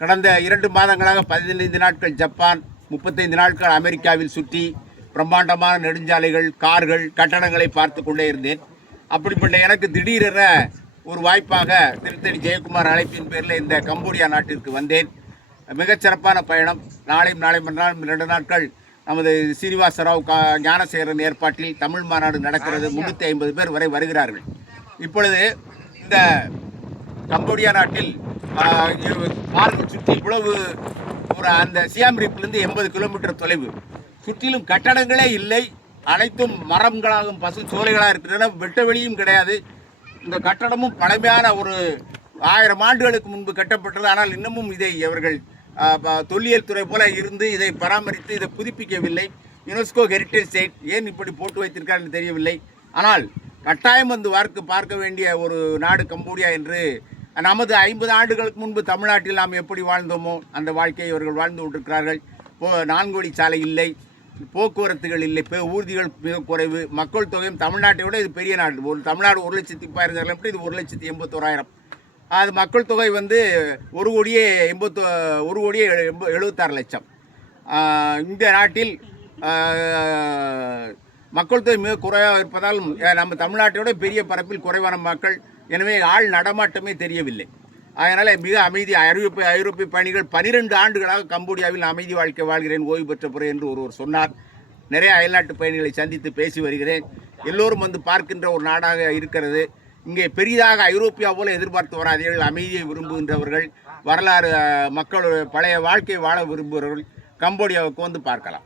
கடந்த 2 மாதங்களாக 15 நாட்கள் ஜப்பான், 35 நாட்கள் அமெரிக்காவில் சுற்றி பிரம்மாண்டமான நெடுஞ்சாலைகள், கார்கள், கட்டடங்களை பார்த்து கொண்டே இருந்தேன். அப்படிப்பட்ட எனக்கு திடீரென ஒரு வாய்ப்பாக திருத்தணி ஜெயக்குமார் அழைப்பின் பேரில் இந்த கம்போடியா நாட்டிற்கு வந்தேன். மிகச்சிறப்பான பயணம். நாளை மறுநாள் 2 நாட்கள் நமது சீனிவாசராவ் ஞானசேகரன் ஏற்பாட்டில் தமிழ் மாநாடு நடக்கிறது. 350 பேர் வரை வருகிறார்கள். இப்பொழுது இந்த கம்போடியா நாட்டில் பாருங்கள், சுற்றி இவ்வளவு அந்த சியாம் ரீப்பிலிருந்து 80 கிலோமீட்டர் தொலைவு. சுற்றிலும் கட்டடங்களே இல்லை. அனைத்தும் மரங்களாகவும் பசு சோலைகளாக இருக்கின்றன. வெட்ட வெளியும் கிடையாது. இந்த கட்டடமும் பழமையான ஒரு 1000 ஆண்டுகளுக்கு முன்பு கட்டப்பட்டது. ஆனால் இன்னமும் இதை அவர்கள் தொல்லியல் துறை போல இருந்து இதை பராமரித்து இதை புதுப்பிக்கவில்லை. யுனெஸ்கோ ஹெரிட்டேஜ் சைட் ஏன் இப்படி போட்டு வைத்திருக்கார்கள் தெரியவில்லை. ஆனால் கட்டாயம் வந்து பார்க்க வேண்டிய ஒரு நாடு கம்போடியா என்று நமது 50 ஆண்டுகளுக்கு முன்பு தமிழ்நாட்டில் நாம் எப்படி வாழ்ந்தோமோ அந்த வாழ்க்கையை இவர்கள் வாழ்ந்து கொண்டிருக்கிறார்கள். 4 வழி சாலை இல்லை, போக்குவரத்துகள் இல்லை, ஊர்திகள் மிக குறைவு, மக்கள் தொகையும் தமிழ்நாட்டை விட இது பெரிய நாடு. ஒரு தமிழ்நாடு 1,30,000 இது 1,81,000. அது மக்கள் தொகை வந்து 1,76,00,000. இந்த நாட்டில் மக்கள் தொகை மிக குறைவாக இருப்பதால் நம்ம தமிழ்நாட்டோட பெரிய பரப்பில் குறைவான மக்கள். எனவே ஆள் நடமாட்டமே தெரியவில்லை. அதனால் மிக அமைதி. ஐரோப்பிய பயணிகள் 12 ஆண்டுகளாக கம்போடியாவில் அமைதி வாழ்க்கை வாழ்கிறேன் ஓய்வு பெற்ற பிறகு என்று ஒருவர் சொன்னார். நிறைய அயல்நாட்டு பயணிகளை சந்தித்து பேசி வருகிறேன். எல்லோரும் வந்து பார்க்கின்ற ஒரு நாடாக இருக்கிறது. இங்கே பெரிதாக ஐரோப்பியா போல எதிர்பார்த்து வராதீர்கள். அமைதியை விரும்புகின்றவர்கள், வரலாறு மக்கள் பழைய வாழ்க்கை வாழ விரும்புகிறவர்கள் கம்போடியாவுக்கு வந்து பார்க்கலாம்.